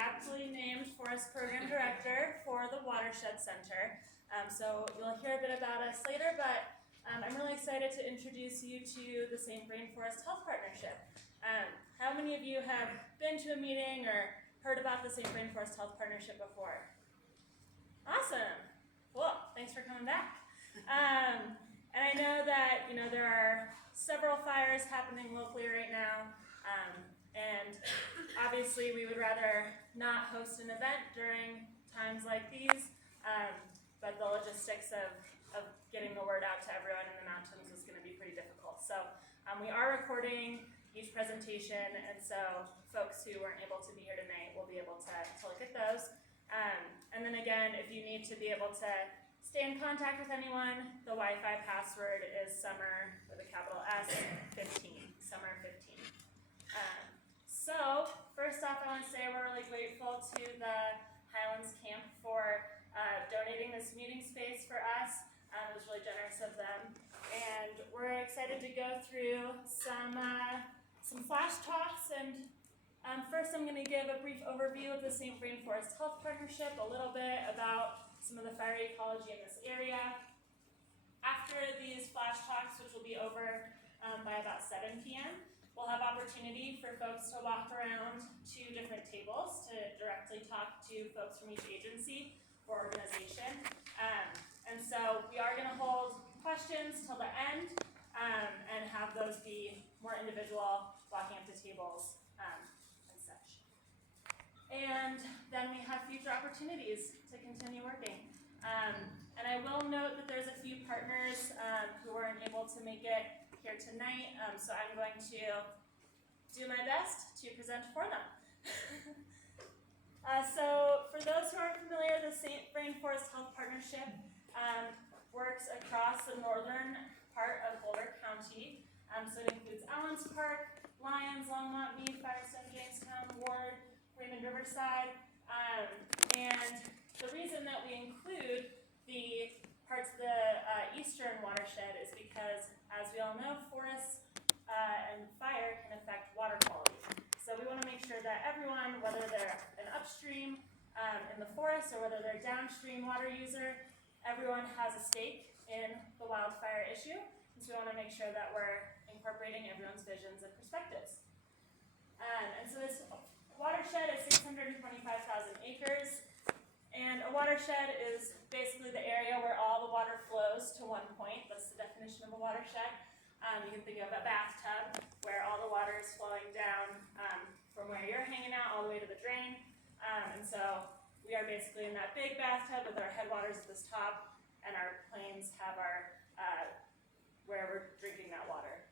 aptly named Forest Program Director for the Watershed Center. So you'll hear a bit about us later, but I'm really excited to introduce you to the St. Vrain Forest Health Partnership. How many of you have been to a meeting or heard about the St. Vrain Forest Health Partnership before? Awesome. Cool. Thanks for coming back. And I know that there are several fires happening locally right now, and obviously we would rather not host an event during times like these, but the logistics of getting the word out to everyone in the mountains is going to be pretty difficult. So we are recording each presentation, and so folks who weren't able to be here tonight will be able to look at those. And then again, if you need to be able to stay in contact with anyone, the Wi-Fi password is summer with a capital S 15, summer 15. So first off, I want to say we're really grateful to the Highlands Camp for donating this meeting space for us. It was really generous of them, and we're excited to go through some flash talks. And first, I'm going to give a brief overview of the St. Vrain Forest Health Partnership, a little bit about some of the fire ecology in this area. After these flash talks, which will be over by about 7 p.m., we'll have opportunity for folks to walk around 2 different tables to directly talk to folks from each agency or organization. And so we are going to hold questions till the end and have those be more individual, walking up to tables and such. And then we have future opportunities to continue working. And I will note that there's a few partners who weren't able to make it here tonight, so I'm going to do my best to present for them. So for those who aren't familiar, the St. Vrain Forest Health Partnership works across the northern part of Boulder County. So it includes Allens Park, Lyons, Longmont, Meade, Firestone, Jamestown, Ward, Raymond, Riverside. And the reason that we include the parts of the eastern watershed is because, as we all know, forests and fire can affect water quality. So we want to make sure that everyone, whether they're an upstream in the forest or whether they're a downstream water user, everyone has a stake in the wildfire issue. And so we want to make sure that we're incorporating everyone's visions and perspectives. And so this watershed is 625,000 acres. And a watershed is basically the area where all the water flows to one point. That's the definition of a watershed. You can think of a bathtub where all the water is flowing down from where you're hanging out all the way to the drain. And so we are basically in that big bathtub with our headwaters at this top, and our plains have our where we're drinking that water.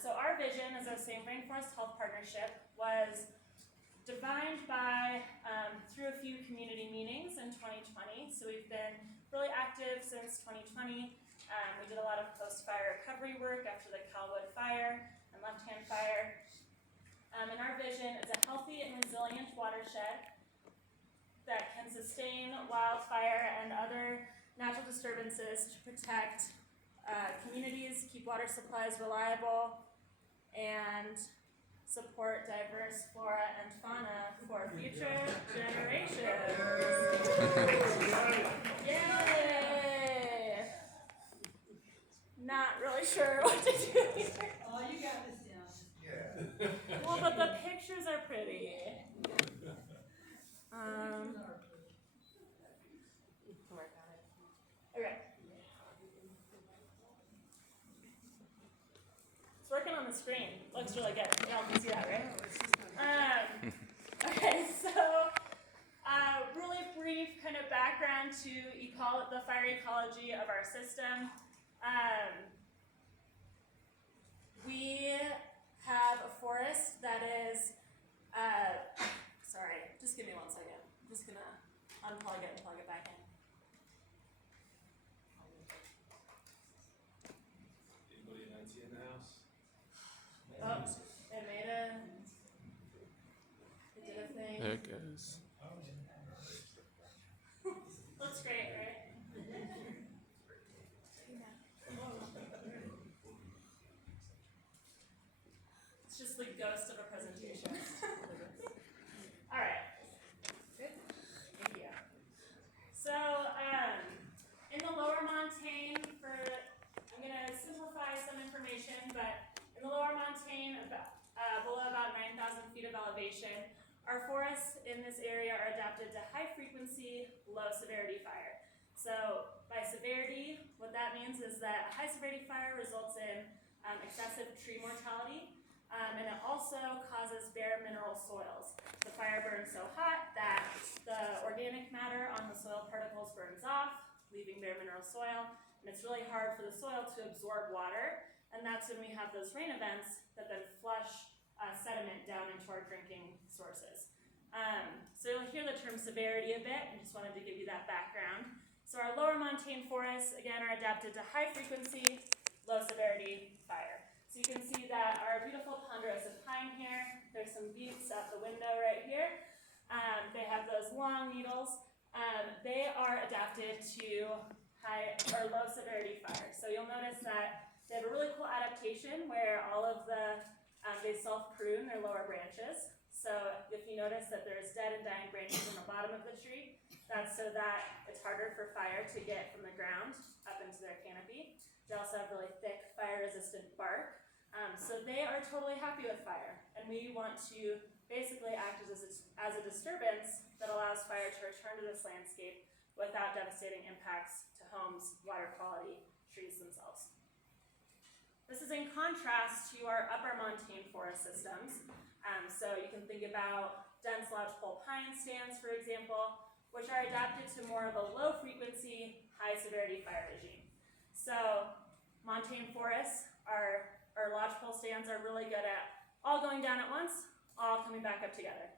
So our vision as a St. Vrain Forest Health Partnership was defined by through a few community meetings in 2020. So we've been really active since 2020. We did a lot of post-fire recovery work after the Calwood fire and Left Hand fire. And our vision is a healthy and resilient watershed that can sustain wildfire and other natural disturbances to protect communities, keep water supplies reliable, and support diverse flora and fauna for future generations. Yay! Not really sure what to do here. Oh, you got this down. Yeah. Well, but the pictures are pretty. Okay. It's working on the screen. Looks really good. Y'all can see that, right? Okay, so really brief kind of background to the fire ecology of our system. We have a forest that is, sorry, just give me 1 second. I'm just gonna unplug it and plug it back in. Anybody in IT in the house? Oh, it did a thing. There it goes. Looks great, right? It's just the ghost of a presentation. All right, adaptation. Our forests in this area are adapted to high frequency, low severity fire. So by severity, what that means is that a high severity fire results in excessive tree mortality, and it also causes bare mineral soils. The fire burns so hot that the organic matter on the soil particles burns off, leaving bare mineral soil, and it's really hard for the soil to absorb water, and that's when we have those rain events that then flush sediment down into our drinking sources. So you'll hear the term severity a bit, and just wanted to give you that background. So our lower montane forests, again, are adapted to high frequency, low severity fire. So you can see that our beautiful ponderosa pine here, there's some buttes out the window right here. They have those long needles. They are adapted to high or low severity fire. So you'll notice that they have a really cool adaptation where all of they self-prune their lower branches. So if you notice that there's dead and dying branches in the bottom of the tree, that's so that it's harder for fire to get from the ground up into their canopy. They also have really thick fire-resistant bark. So they are totally happy with fire. And we want to basically act as a disturbance that allows fire to return to this landscape without devastating impacts to homes, water quality, trees themselves. This is in contrast to our upper montane forest systems. So you can think about dense lodgepole pine stands, for example, which are adapted to more of a low frequency, high severity fire regime. So montane forests or lodgepole stands are really good at all going down at once, all coming back up together.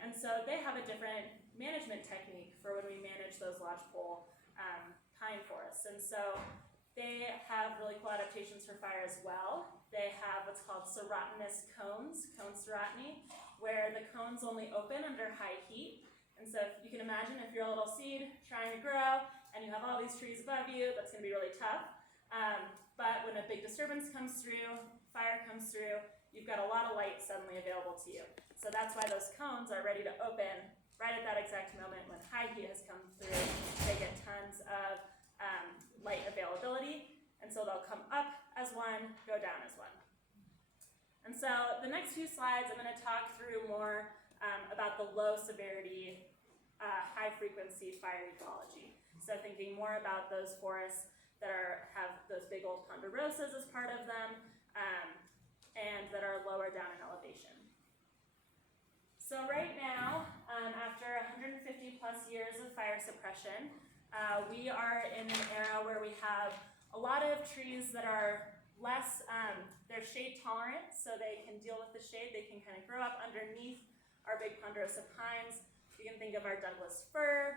And so they have a different management technique for when we manage those lodgepole pine forests. And so they have really cool adaptations for fire as well. They have what's called serotinous cones, cone serotiny, where the cones only open under high heat. And so if you can imagine if you're a little seed trying to grow and you have all these trees above you, that's going to be really tough. But when a big disturbance comes through, fire comes through, you've got a lot of light suddenly available to you. So that's why those cones are ready to open right at that exact moment when high heat has come through. They get tons of light availability, and so they'll come up as one, go down as one. And so the next few slides, I'm going to talk through more about the low severity, high frequency fire ecology. So thinking more about those forests that have those big old ponderosas as part of them, and that are lower down in elevation. So right now, after 150 plus years of fire suppression, we are in an era where we have a lot of trees that are less, they're shade tolerant, so they can deal with the shade. They can kind of grow up underneath our big ponderosa pines. You can think of our Douglas fir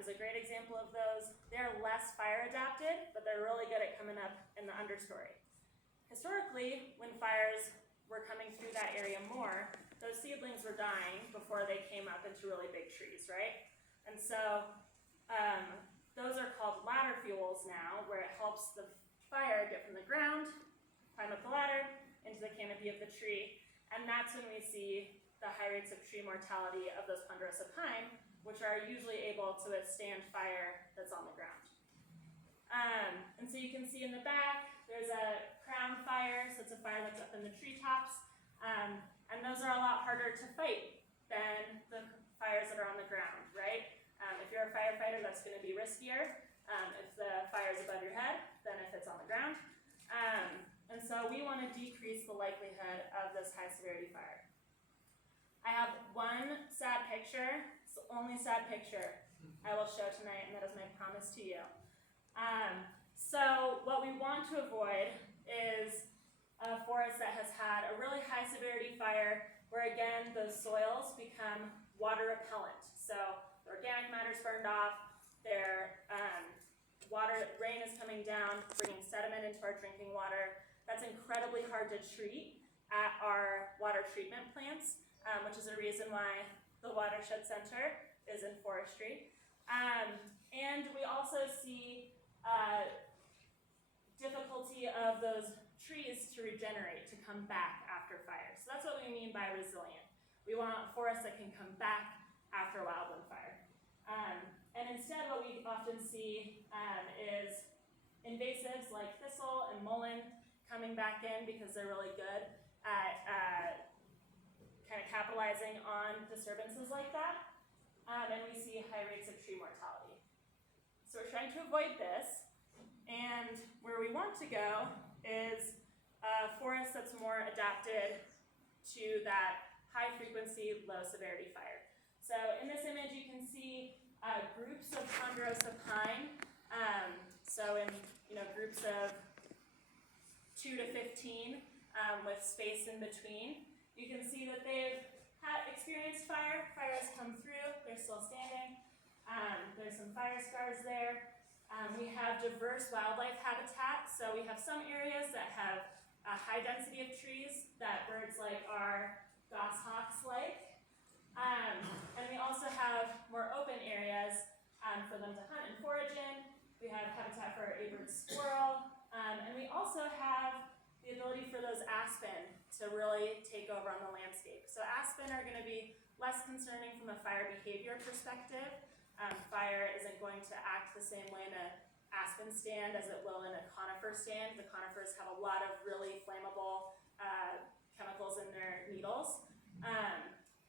as a great example of those. They're less fire adapted, but they're really good at coming up in the understory. Historically, when fires were coming through that area more, those seedlings were dying before they came up into really big trees, right? And so those are called ladder fuels now, where it helps the fire get from the ground, climb up the ladder, into the canopy of the tree, and that's when we see the high rates of tree mortality of those ponderosa pine, which are usually able to withstand fire that's on the ground. And so you can see in the back, there's a crown fire, so it's a fire that's up in the treetops, and those are a lot harder to fight than the fires that are on the ground, right? If you're a firefighter, that's going to be riskier if the fire is above your head than if it's on the ground. And so we want to decrease the likelihood of this high severity fire. I have one sad picture, it's the only sad picture I will show tonight, and that is my promise to you. So what we want to avoid is a forest that has had a really high severity fire where, again, those soils become water repellent. So the organic matter is burned off, rain is coming down, bringing sediment into our drinking water. That's incredibly hard to treat at our water treatment plants, which is a reason why the Watershed Center is in forestry. And we also see difficulty of those trees to regenerate, to come back after fire. So that's what we mean by resilient. We want forests that can come back after wildland fire. And instead what we often see is invasives like thistle and mullein coming back in because they're really good at kind of capitalizing on disturbances like that, and we see high rates of tree mortality. So we're trying to avoid this, and where we want to go is a forest that's more adapted to that high frequency, low severity fire. So in this image you can see groups of ponderosa pine, so in groups of 2 to 15 with space in between. You can see that they've experienced fire. Fire has come through, they're still standing. There's some fire scars there. We have diverse wildlife habitat, so we have some areas that have a high density of trees that birds like our goshawks like. And we also have more open areas for them to hunt and forage in. We have habitat for our A-bird squirrel, and we also have the ability for those aspen to really take over on the landscape. So aspen are going to be less concerning from a fire behavior perspective. Fire isn't going to act the same way in an aspen stand as it will in a conifer stand. The conifers have a lot of really flammable chemicals in their needles.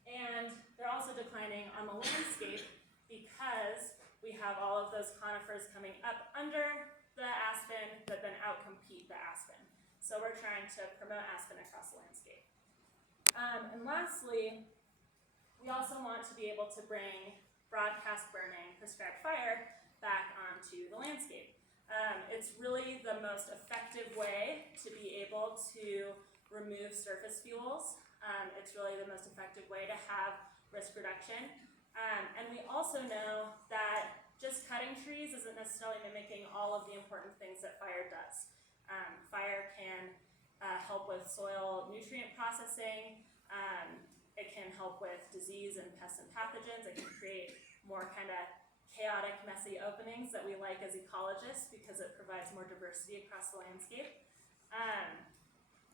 And they're also declining on the landscape because we have all of those conifers coming up under the aspen that then outcompete the aspen. So we're trying to promote aspen across the landscape. And lastly, we also want to be able to bring broadcast burning prescribed fire back onto the landscape. It's really the most effective way to be able to remove surface fuels. It's really the most effective way to have risk reduction. And we also know that just cutting trees isn't necessarily mimicking all of the important things that fire does. Fire can help with soil nutrient processing. It can help with disease and pests and pathogens. It can create more kind of chaotic, messy openings that we like as ecologists because it provides more diversity across the landscape.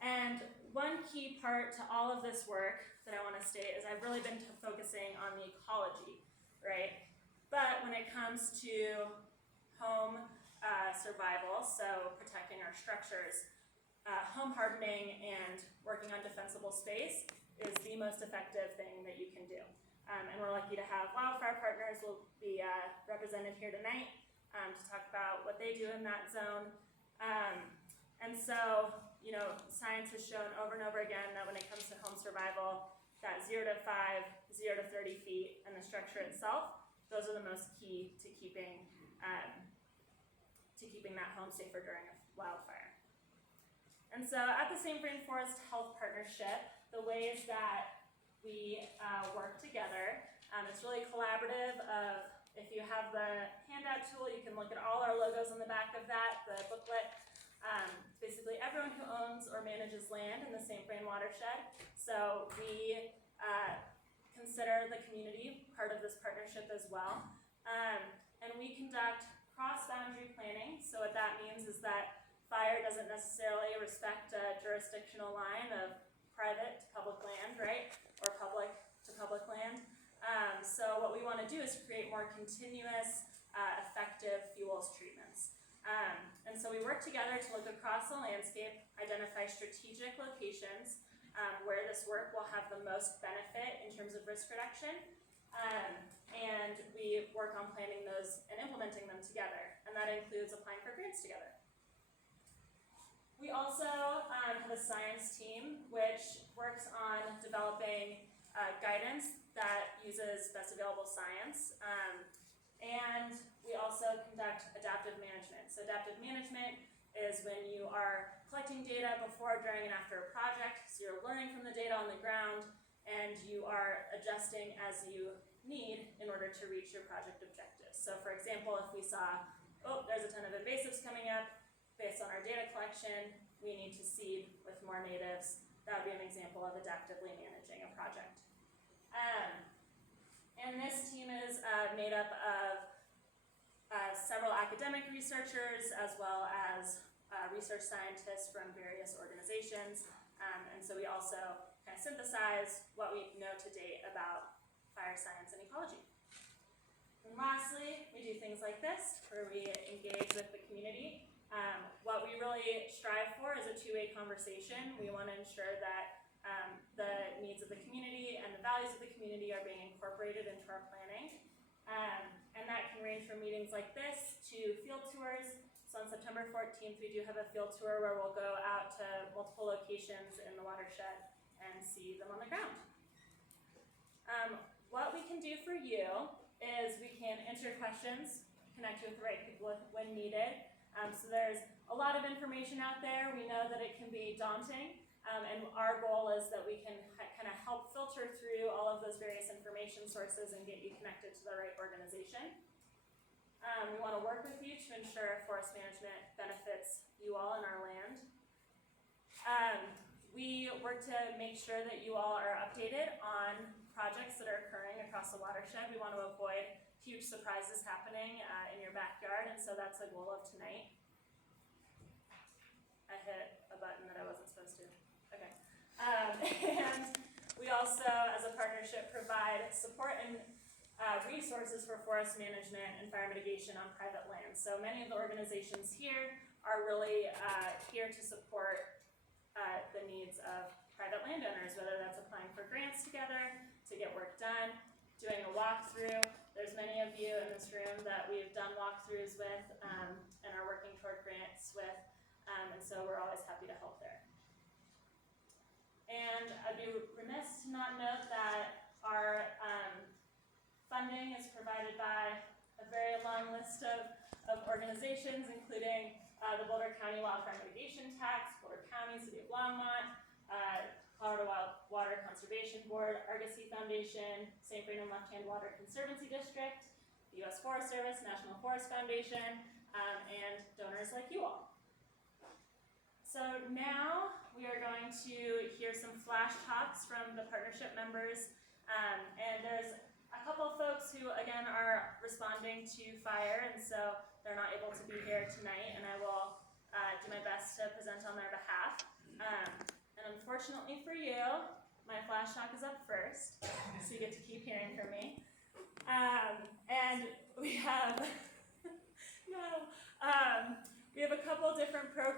And one key part to all of this work that I want to state is I've really been focusing on the ecology, right? But when it comes to home survival, so protecting our structures, home hardening and working on defensible space is the most effective thing that you can do. And we're lucky to have wildfire partners will be represented here tonight to talk about what they do in that zone. And so, science has shown over and over again that when it comes to home survival, that 0 to 5, 0 to 30 feet, and the structure itself, those are the most key to keeping that home safer during a wildfire. And so at the St. Vrain Forest Health Partnership, the ways that we work together, it's really collaborative. If you have the handout tool, you can look at all our logos on the back of that, the booklet. Basically everyone who owns or manages land in the St. Vrain watershed. So we consider the community part of this partnership as well. And we conduct cross-boundary planning. So what that means is that fire doesn't necessarily respect a jurisdictional line of private to public land, right? Or public to public land. So what we want to do is create more continuous, effective fuels treatments. And so we work together to look across the landscape, identify strategic locations where this work will have the most benefit in terms of risk reduction. And we work on planning those and implementing them together. And that includes applying for grants together. We also have a science team which works on developing guidance that uses best available science. And we also conduct adaptive management. So adaptive management is when you are collecting data before, during, and after a project. So you're learning from the data on the ground and you are adjusting as you need in order to reach your project objectives. So for example, if we saw, there's a ton of invasives coming up, based on our data collection, we need to seed with more natives. That would be an example of adaptively managing a project. And this team is made up of several academic researchers as well as research scientists from various organizations. And so we also kind of synthesize what we know to date about fire science and ecology. And lastly, we do things like this, where we engage with the community. What we really strive for is a two-way conversation. We want to ensure that the needs of the community and the values of the community are being incorporated into our planning. And that can range from meetings like this to field tours. So on September 14th, we do have a field tour where we'll go out to multiple locations in the watershed and see them on the ground. What we can do for you is we can answer your questions, connect you with the right people when needed. So there's a lot of information out there. We know that it can be daunting, and our goal is that we can kind of help filter through all of those various information sources and get you connected to the right organization. We want to work with you to ensure forest management benefits you all in our land. We work to make sure that you all are updated on projects that are occurring across the watershed. We want to avoid huge surprises happening in your backyard, and so that's the goal of tonight. I hit a button that I wasn't supposed to. Okay. And we also, as a partnership, provide support and resources for forest management and fire mitigation on private lands. So many of the organizations here are really here to support the needs of private landowners, whether that's applying for grants together to get work done, doing a walkthrough. There's many of you in this room that we've done walkthroughs with and are working toward grants with, and so we're always happy to help there. And I'd be remiss to not note that our funding is provided by a very long list of organizations, including the Boulder County Wildfire Mitigation Tax, Boulder County, City of Longmont, Colorado Water Conservation Board, Argosy Foundation, St. Vrain and Left Hand Water Conservancy District, the U.S. Forest Service, National Forest Foundation, and donors like you all. So now we are going to hear some flash talks from the partnership members, and there's a couple of folks who, again, are responding to fire, and so they're not able to be here tonight, and I will do my best to present on their behalf. And unfortunately for you, my flash talk is up first, so you get to keep hearing from me. And we have we have a couple different programs